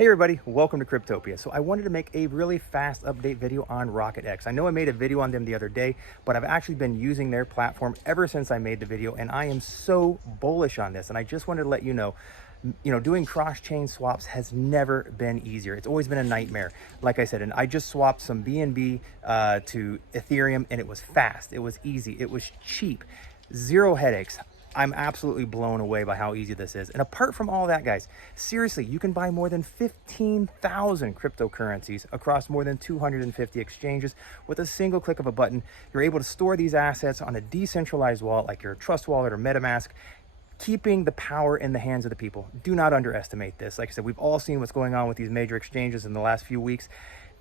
Hey everybody, welcome to Cryptopia. So I wanted to make a really fast update video on RocketX. I know I made a video on them the other day, but I've actually been using their platform ever since I made the video, and I am so bullish on this. And I just wanted to let you know, doing cross-chain swaps has never been easier. It's always been a nightmare, like I said. And I just swapped some BNB to Ethereum, and it was fast, it was easy, it was cheap, zero headaches. I'm absolutely blown away by how easy this is. And apart from all that, guys, seriously, you can buy more than 15,000 cryptocurrencies across more than 250 exchanges with a single click of a button. You're able to store these assets on a decentralized wallet like your Trust Wallet or MetaMask, keeping the power in the hands of the people. Do not underestimate this. Like I said, we've all seen what's going on with these major exchanges in the last few weeks.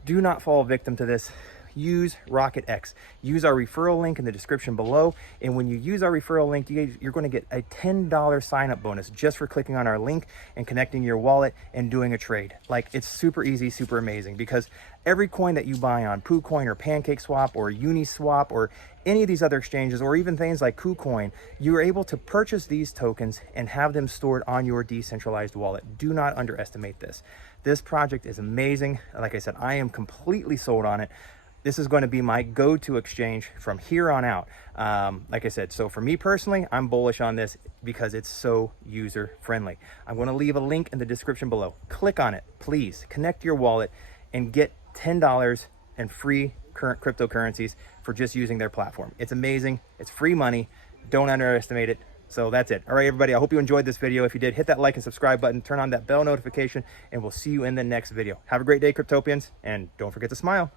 Do not fall victim to this. Use RocketX. Use our referral link in the description below. And when you use our referral link, you're going to get a $10 sign-up bonus just for clicking on our link and connecting your wallet and doing a trade. Like, it's super easy, super amazing, because every coin that you buy on PooCoin or PancakeSwap or Uniswap or any of these other exchanges, or even things like KuCoin, you are able to purchase these tokens and have them stored on your decentralized wallet. Do not underestimate this. This project is amazing. Like I said, I am completely sold on it. This is going to be my go-to exchange from here on out. Like I said, so for me personally, I'm bullish on this because it's so user-friendly. I'm going to leave a link in the description below. Click on it, please. Connect your wallet and get $10 and free current cryptocurrencies for just using their platform. It's amazing. It's free money. Don't underestimate it. So that's it. All right, everybody, I hope you enjoyed this video. If you did, hit that like and subscribe button, turn on that bell notification, and we'll see you in the next video. Have a great day, Cryptopians, and don't forget to smile.